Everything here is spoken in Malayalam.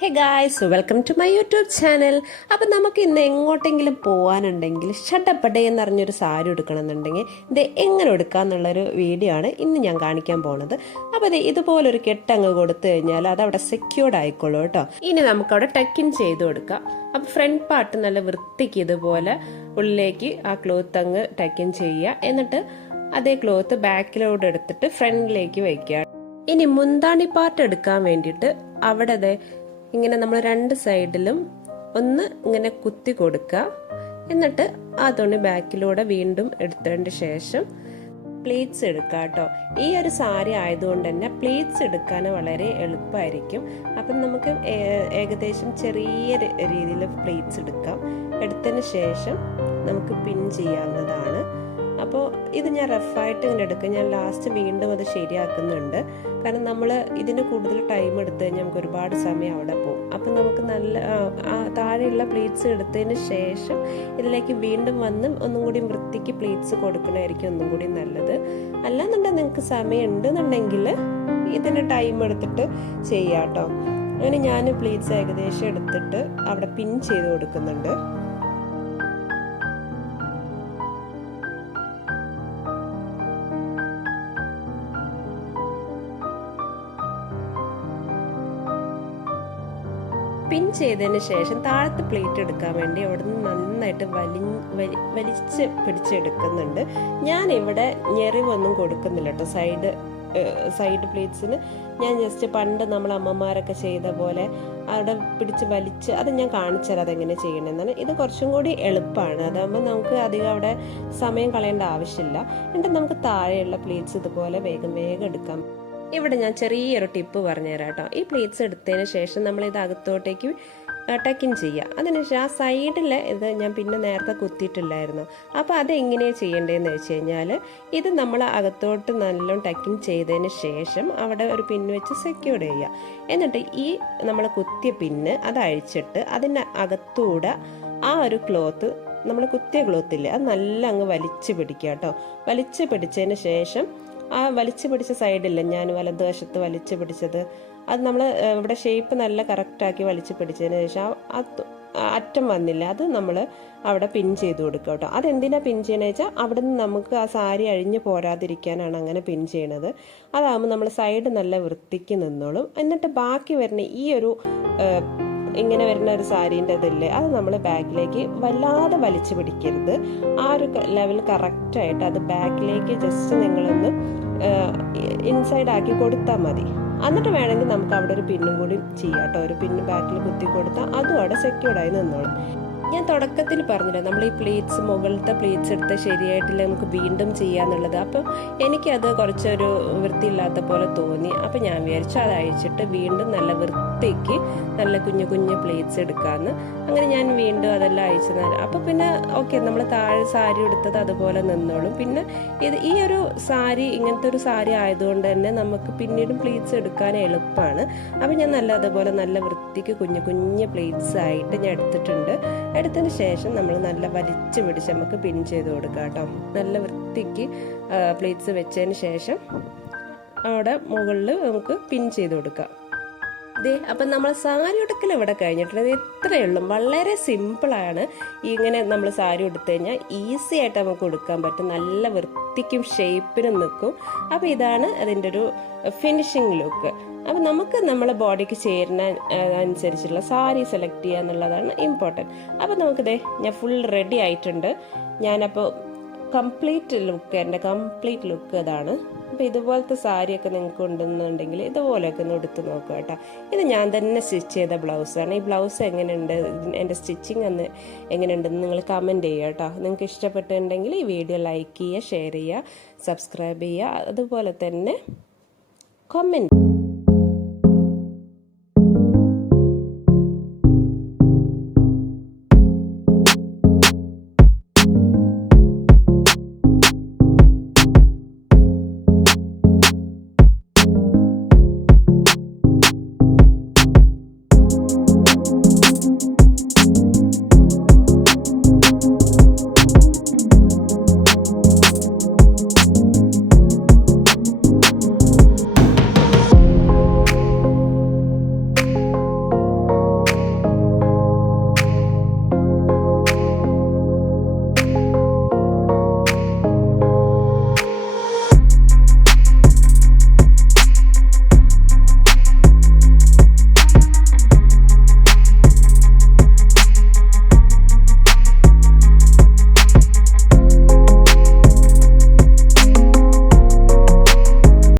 Hey guys, welcome to my YouTube channel. അപ്പം നമുക്ക് ഇന്ന് എങ്ങോട്ടെങ്കിലും പോകാനുണ്ടെങ്കിൽ ഷട്ടപ്പടേ എന്നറിഞ്ഞൊരു സാരി എടുക്കണമെന്നുണ്ടെങ്കിൽ ഇത് എങ്ങനെ എടുക്കാമെന്നുള്ളൊരു വീഡിയോ ആണ് ഇന്ന് ഞാൻ കാണിക്കാൻ പോണത്. അപ്പോൾ ഇത് ഇതുപോലൊരു കെട്ടങ്ങ് കൊടുത്തു കഴിഞ്ഞാൽ അത് അവിടെ സെക്യൂർഡ് ആയിക്കോളൂ കേട്ടോ. ഇനി നമുക്കവിടെ ടക്കിൻ ചെയ്ത് കൊടുക്കാം. അപ്പം ഫ്രണ്ട് പാർട്ട് നല്ല വൃത്തിക്ക് ഇതുപോലെ ഉള്ളിലേക്ക് ആ ക്ലോത്ത് അങ്ങ് ടക്കിൻ ചെയ്യുക. എന്നിട്ട് അതേ ക്ലോത്ത് ബാക്കിലോട്ട് എടുത്തിട്ട് ഫ്രണ്ടിലേക്ക് വയ്ക്കുക. ഇനി മുന്താണി പാർട്ട് എടുക്കാൻ വേണ്ടിയിട്ട് അവിടെ ഇങ്ങനെ നമ്മൾ രണ്ട് സൈഡിലും ഒന്ന് ഇങ്ങനെ കുത്തി കൊടുക്കുക. എന്നിട്ട് ആ തുണി ബാക്കിലൂടെ വീണ്ടും എടുത്തതിന് ശേഷം പ്ലീറ്റ്സ് എടുക്കുക കേട്ടോ. ഈ ഒരു സാരി ആയതുകൊണ്ട് തന്നെ പ്ലീറ്റ്സ് എടുക്കാൻ വളരെ എളുപ്പമായിരിക്കും. അപ്പം നമുക്ക് ഏകദേശം ചെറിയ രീതിയിൽ പ്ലീറ്റ്സ് എടുക്കാം. എടുത്തതിന് ശേഷം നമുക്ക് പിൻ ചെയ്യാവുന്നതാണ്. അപ്പോൾ ഇത് ഞാൻ റഫായിട്ട് ഇങ്ങനെ എടുക്കും. ഞാൻ ലാസ്റ്റ് വീണ്ടും അത് ശരിയാക്കുന്നുണ്ട്. കാരണം നമ്മൾ ഇതിന് കൂടുതൽ ടൈം എടുത്തു കഴിഞ്ഞാൽ നമുക്ക് ഒരുപാട് സമയം അവിടെ പോകും. അപ്പം നമുക്ക് നല്ല താഴെയുള്ള പ്ലീറ്റ്സ് എടുത്തതിന് ശേഷം ഇതിലേക്ക് വീണ്ടും വന്ന് ഒന്നും കൂടി വൃത്തിക്ക് പ്ലീറ്റ്സ് കൊടുക്കണമായിരിക്കും ഒന്നും കൂടി നല്ലത്. അല്ലാന്നുണ്ടെങ്കിൽ നിങ്ങൾക്ക് സമയം ഉണ്ടെന്നുണ്ടെങ്കിൽ ഇതിന് ടൈം എടുത്തിട്ട് ചെയ്യാം കേട്ടോ. അങ്ങനെ ഞാൻ പ്ലീറ്റ്സ് ഏകദേശം എടുത്തിട്ട് അവിടെ പിൻ ചെയ്ത് കൊടുക്കുന്നുണ്ട്. പിൻ ചെയ്തതിന് ശേഷം താഴത്തെ പ്ലേറ്റ് എടുക്കാൻ വേണ്ടി അവിടെ നിന്ന് നന്നായിട്ട് വലിച്ച് പിടിച്ചെടുക്കുന്നുണ്ട്. ഞാൻ ഇവിടെ ഞെറിവൊന്നും കൊടുക്കുന്നില്ല കേട്ടോ. സൈഡ് പ്ലേറ്റ്സിന് ഞാൻ ജസ്റ്റ് പണ്ട് നമ്മൾ അമ്മമാരൊക്കെ ചെയ്ത പോലെ അവിടെ പിടിച്ച് വലിച്ച് അത് ഞാൻ കാണിച്ചു തരാം അതെങ്ങനെ ചെയ്യണമെന്നാണ്. ഇത് കുറച്ചും കൂടി എളുപ്പമാണ്. അതാകുമ്പോൾ നമുക്ക് അധികം അവിടെ സമയം കളയേണ്ട ആവശ്യമില്ല. എന്നിട്ട് നമുക്ക് താഴെയുള്ള പ്ലേറ്റ്സ് ഇതുപോലെ വേഗം എടുക്കാം. ഇവിടെ ഞാൻ ചെറിയൊരു ടിപ്പ് പറഞ്ഞുതരാം കേട്ടോ. ഈ പ്ലേറ്റ്സ് എടുത്തതിന് ശേഷം നമ്മൾ ഇത് അകത്തോട്ടേക്ക് ടക്കിൻ ചെയ്യുക. അതിനുശേഷം ആ സൈഡിൽ ഇത് ഞാൻ പിന്നെ നേരത്തെ കുത്തിയിട്ടില്ലായിരുന്നു. അപ്പോൾ അതെങ്ങനെയാണ് ചെയ്യേണ്ടതെന്ന് വെച്ച് കഴിഞ്ഞാൽ ഇത് നമ്മൾ അകത്തോട്ട് നല്ലോണം ടക്കിൻ ചെയ്തതിന് ശേഷം അവിടെ ഒരു പിന്ന് വെച്ച് സെക്യൂർ ചെയ്യുക. എന്നിട്ട് ഈ നമ്മൾ കുത്തിയ പിന്ന് അത് അഴിച്ചിട്ട് അതിൻ്റെ അകത്തൂടെ ആ ഒരു ക്ലോത്ത് നമ്മൾ കുത്തിയ ക്ലോത്തില്ലേ അത് നല്ല അങ്ങ് വലിച്ചു പിടിക്കുക കേട്ടോ. വലിച്ചു പിടിച്ചതിന് ശേഷം ആ വലിച്ചു പിടിച്ച സൈഡില്ല ഞാൻ വലതുവശത്ത് വലിച്ചു പിടിച്ചത് അത് നമ്മൾ ഇവിടെ ഷേപ്പ് നല്ല കറക്റ്റാക്കി വലിച്ചു പിടിച്ചതിന് ശേഷം അറ്റം വന്നില്ല അത് നമ്മൾ അവിടെ പിൻ ചെയ്ത് കൊടുക്കുക കേട്ടോ. അതെന്തിനാ പിൻ ചെയ്യണമെന്ന് വെച്ചാൽ അവിടെ നിന്ന് നമുക്ക് ആ സാരി അഴിഞ്ഞു പോരാതിരിക്കാനാണ് അങ്ങനെ പിൻ ചെയ്യണത്. അതാകുമ്പോൾ നമ്മൾ സൈഡ് നല്ല വൃത്തിക്ക് നിന്നോളും. എന്നിട്ട് ബാക്കി വരുന്ന ഈ ഒരു ഇങ്ങനെ വരുന്ന ഒരു സാരീൻ്റെ ഇതില്ലേ അത് നമ്മൾ ബാക്കിലേക്ക് വല്ലാതെ വലിച്ചു പിടിക്കരുത്. ആ ഒരു ലെവൽ കറക്റ്റായിട്ട് അത് ബാക്കിലേക്ക് ജസ്റ്റ് നിങ്ങളൊന്ന് ഇൻസൈഡ് ആക്കി കൊടുത്താൽ മതി. എന്നിട്ട് വേണമെങ്കിൽ നമുക്ക് അവിടെ ഒരു പിന്നും കൂടി ചെയ്യാം കേട്ടോ. ഒരു പിന്ന് ബാക്കിൽ കുത്തി കൊടുത്താൽ അതും അവിടെ സെക്യൂർഡായി നിന്നോളും. ഞാൻ തുടക്കത്തിൽ പറഞ്ഞില്ല നമ്മൾ ഈ പ്ലേറ്റ്സ് മുകളിലത്തെ പ്ലേറ്റ്സ് എടുത്ത് ശരിയായിട്ടില്ല നമുക്ക് വീണ്ടും ചെയ്യാന്നുള്ളത്. അപ്പം എനിക്കത് കുറച്ചൊരു വൃത്തിയില്ലാത്ത പോലെ തോന്നി. അപ്പം ഞാൻ വിചാരിച്ചു അത് അഴിച്ചിട്ട് വീണ്ടും നല്ല വൃത്തിക്ക് നല്ല കുഞ്ഞു പ്ലേറ്റ്സ് എടുക്കാമെന്ന്. അങ്ങനെ ഞാൻ വീണ്ടും അതെല്ലാം അയച്ചു തരാം. അപ്പം പിന്നെ ഓക്കെ നമ്മൾ താഴെ സാരി എടുത്തത് അതുപോലെ നിന്നോളും. പിന്നെ ഈ ഒരു സാരി ഇങ്ങനത്തെ ഒരു സാരി ആയതുകൊണ്ട് തന്നെ നമുക്ക് പിന്നീടും പ്ലേറ്റ്സ് എടുക്കാൻ എളുപ്പമാണ്. അപ്പം ഞാൻ അതുപോലെ നല്ല വൃത്തിക്ക് കുഞ്ഞു പ്ലേറ്റ്സ് ആയിട്ട് ഞാൻ എടുത്തിട്ടുണ്ട്. എടുത്തതിന് ശേഷം നമ്മൾ നല്ല വലിച്ചു പിടിച്ച് നമുക്ക് പിൻ ചെയ്ത് കൊടുക്കാം കേട്ടോ. നല്ല വൃത്തിക്ക് പ്ലേറ്റ്സ് വെച്ചതിന് ശേഷം അവിടെ മുകളിൽ നമുക്ക് പിൻ ചെയ്ത് കൊടുക്കാം. അപ്പം നമ്മൾ സാരി ഉടുക്കൽ ഇവിടെ കഴിഞ്ഞിട്ടുള്ളത് ഇത്രയേ ഉള്ളൂ. വളരെ സിമ്പിളാണ്. ഇങ്ങനെ നമ്മൾ സാരി ഉടുത്തു കഴിഞ്ഞാൽ ഈസി ആയിട്ട് നമുക്ക് ഉടുക്കാൻ പറ്റും. നല്ല വൃത്തിക്കും ഷേപ്പിനും നിൽക്കും. അപ്പോൾ ഇതാണ് അതിൻ്റെ ഒരു ഫിനിഷിങ് ലുക്ക്. അപ്പം നമുക്ക് നമ്മളെ ബോഡിക്ക് ചേരുന്ന അനുസരിച്ചുള്ള സാരി സെലക്ട് ചെയ്യുക എന്നുള്ളതാണ് ഇമ്പോർട്ടൻറ്റ്. അപ്പോൾ ഞാൻ ഫുൾ റെഡി ആയിട്ടുണ്ട്. ഞാനപ്പോൾ എൻ്റെ കംപ്ലീറ്റ് ലുക്ക് അതാണ്. അപ്പോൾ ഇതുപോലത്തെ സാരിയൊക്കെ നിങ്ങൾക്ക് ഉണ്ടെന്നുണ്ടെങ്കിൽ ഇതുപോലെയൊക്കെ ഒന്ന് എടുത്ത് നോക്കുക കേട്ടോ. ഇത് ഞാൻ തന്നെ സ്റ്റിച്ച് ചെയ്ത ബ്ലൗസാണ്. ഈ ബ്ലൗസ് എങ്ങനെയുണ്ട്, എൻ്റെ സ്റ്റിച്ചിങ് എങ്ങനെയുണ്ടെന്ന് നിങ്ങൾ കമൻറ്റ് ചെയ്യുക കേട്ടോ. നിങ്ങൾക്ക് ഇഷ്ടപ്പെട്ടിട്ടുണ്ടെങ്കിൽ ഈ വീഡിയോ ലൈക്ക് ചെയ്യുക, ഷെയർ ചെയ്യുക, സബ്സ്ക്രൈബ് ചെയ്യുക, അതുപോലെ തന്നെ കമൻറ്റ്